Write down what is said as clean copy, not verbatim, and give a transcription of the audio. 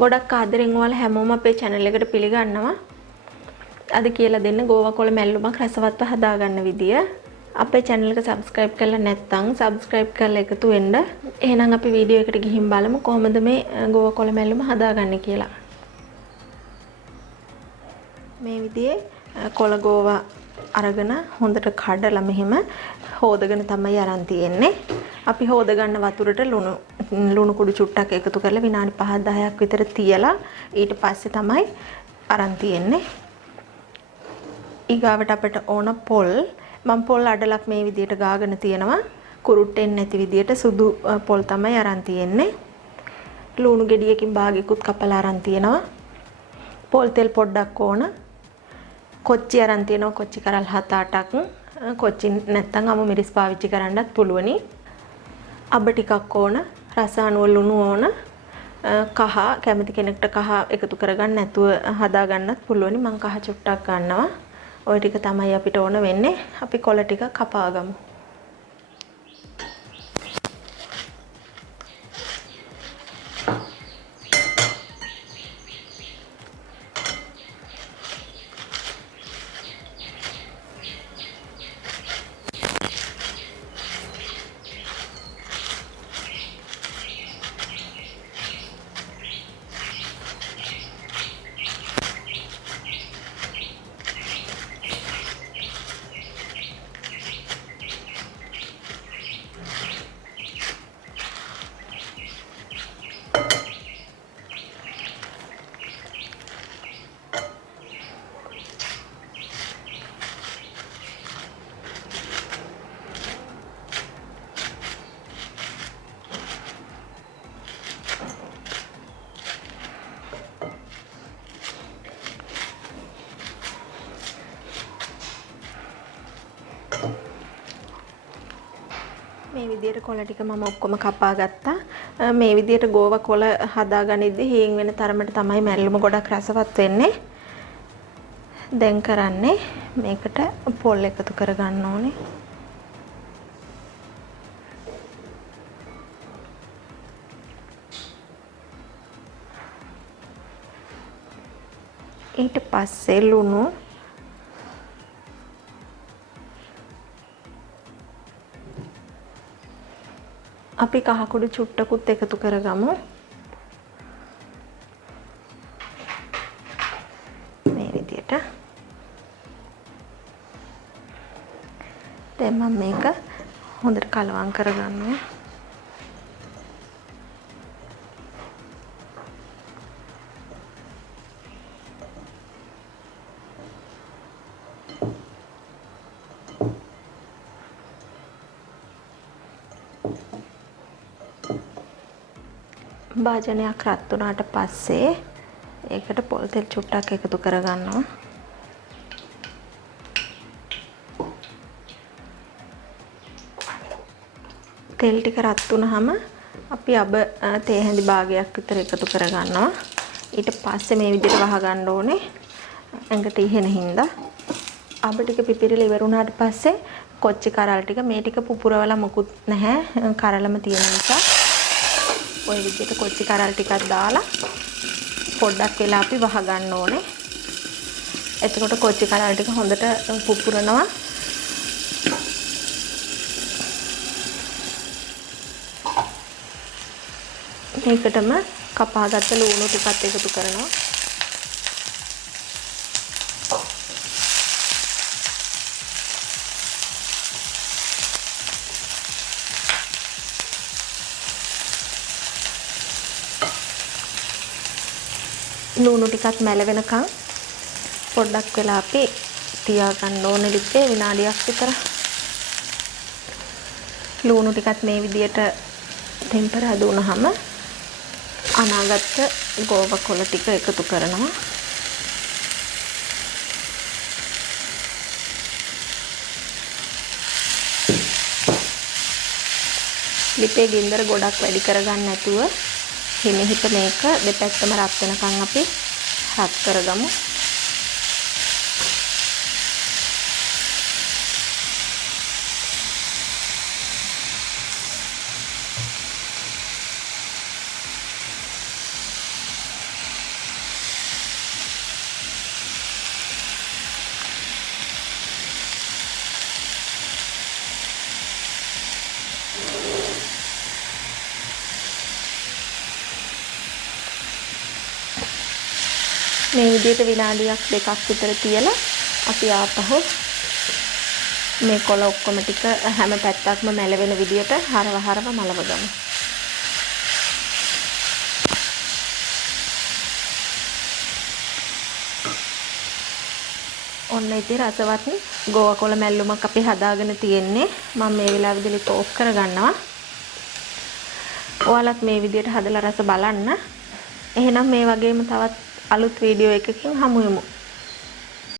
ගොඩක් ආදරෙන් ඔයාලා හැමෝම අපේ channel එකට පිළිගන්නවා. අද කියලා දෙන්න ගෝවා කොළ මැල්ලුමක් රසවත්ව හදාගන්න විදිය. අපේ channel එක subscribe කරලා නැත්නම් subscribe කරලා එකතු වෙන්න. එහෙනම් අපි වීඩියෝ එකට ගිහින් බලමු කොහොමද මේ ගෝවා කොළ මැල්ලුම හදාගන්නේ කියලා. මේ විදිහේ කොළ ගෝවා අරගෙන හොඳට කඩලා මෙහෙම හොදගෙන තමයි අරන් තියෙන්නේ. අපි හොද ගන්න වතුරට ලුණු කුඩු චුට්ටක් එකතු කරලා විනාඩි 5-10ක් විතර තියලා ඊට පස්සේ තමයි අරන් තියෙන්නේ. ඊගාවට අපිට ඕන පොල් මම පොල් අඩලක් මේ විදිහට ගාගෙන තියෙනවා. කුරුට්ටෙන්නේ නැති විදිහට සුදු පොල් තමයි අරන් තියෙන්නේ. ලුණු ගෙඩියකින් භාගයකුත් කපලා අරන් තියෙනවා. පොල් තෙල් පොඩ්ඩක් ඕන. කොච්චි අරන් තියෙනවා. කොච්චි කරල් 7-8ක්. කොච්චි නැත්තම් අමු මිරිස් පාවිච්චි කරන්නත් පුළුවනි. අබ ටිකක් ඕන. රස අනුව ලුණු ඕන. කහ කැමති කෙනෙක්ට කහ එකතු කරගන්න නැතුව හදා ගන්නත් පුළුවනි. මම කහ චුට්ටක් ගන්නවා. ওই ටික තමයි අපිට ඕන වෙන්නේ. අපි කොළ ටික කපා ගමු. මේ විදිහට කොළ ටික මම ඔක්කොම කපා ගත්තා. මේ විදිහට ගෝවා කොළ හදාගනිද්දි හීන් වෙන තරමට තමයි මැල්ලුම ගොඩක් රසවත් වෙන්නේ. දැන් කරන්නේ මේකට පොල් එකතු කරගන්න ඕනේ. ඊට පස්සේ ලුණු අපි කහ කුඩු චුට්ටකුත් එකතු කරගමු. මේ විදිහට. දැන් මම මේක හොඳට කලවම් කරගන්නවා. භාජනයක් රත් වුණාට පස්සේ ඒකට පොල් තෙල් චුට්ටක් එකතු කරගන්නවා. තෙල් ටික රත් වුණාම අපි අබ තේ හැඳි භාගයක් විතර එකතු කරගන්නවා. ඊට පස්සේ මේ විදිහට වහගන්න ඕනේ. ඇඟට ඉහෙන හින්දා අබ ටික පිපිරිලා ඉවර වුණාට පස්සේ කොච්චි කරල් ටික මේ ටික පුපුරවලා මොකුත් නැහැ. කරලම තියෙන නිසා ඔය විදිහට කොච්චි කරල් ටිකක් දාලා පොඩ්ඩක් වෙලා අපි වහ ගන්න ඕනේ. එතකොට කොච්චි කරල් ටික හොඳට පුපුරනවා. මේකටම කපාගත්ත ලුණු ටිකත් එකතු කරනවා. ලුණු ටිකත් මැල වෙනකන් පොඩ්ඩක් වෙලා අපි තියාගන්න ඕනේ ලිපේ විනාඩියක් විතර. ලුණු ටිකත් මේ විදියට ටෙම්පරාදු වුණාම අනාගත ගෝවා කොළ ටික එකතු කරනවා. ලිපේ ගින්දර ගොඩක් වැඩි කරගන්න නැතුව හිමිහිට මේක දෙපැත්තම රත් වෙනකන් අපි රත් කරගමු. මේ විදිහට විනාඩියක් දෙකක් විතර තියලා අපි ආපහු මේ කොළ ඔක්කොම ටික හැම පැත්තක්ම මැලවෙන විදිහට හරව මලව ගමු. ඔන්න ඉතින් රසවත් ගෝවා කොළ මැල්ලුමක් අපි හදාගෙන තියෙන්නේ. මම මේ වෙලාවෙදී ලිප ඔෆ් කරගන්නවා. ඔයාලත් මේ විදිහට හදලා රස බලන්න. එහෙනම් මේ වගේම තවත් අලුත් වීඩියෝ එකකින් හමු වෙමු.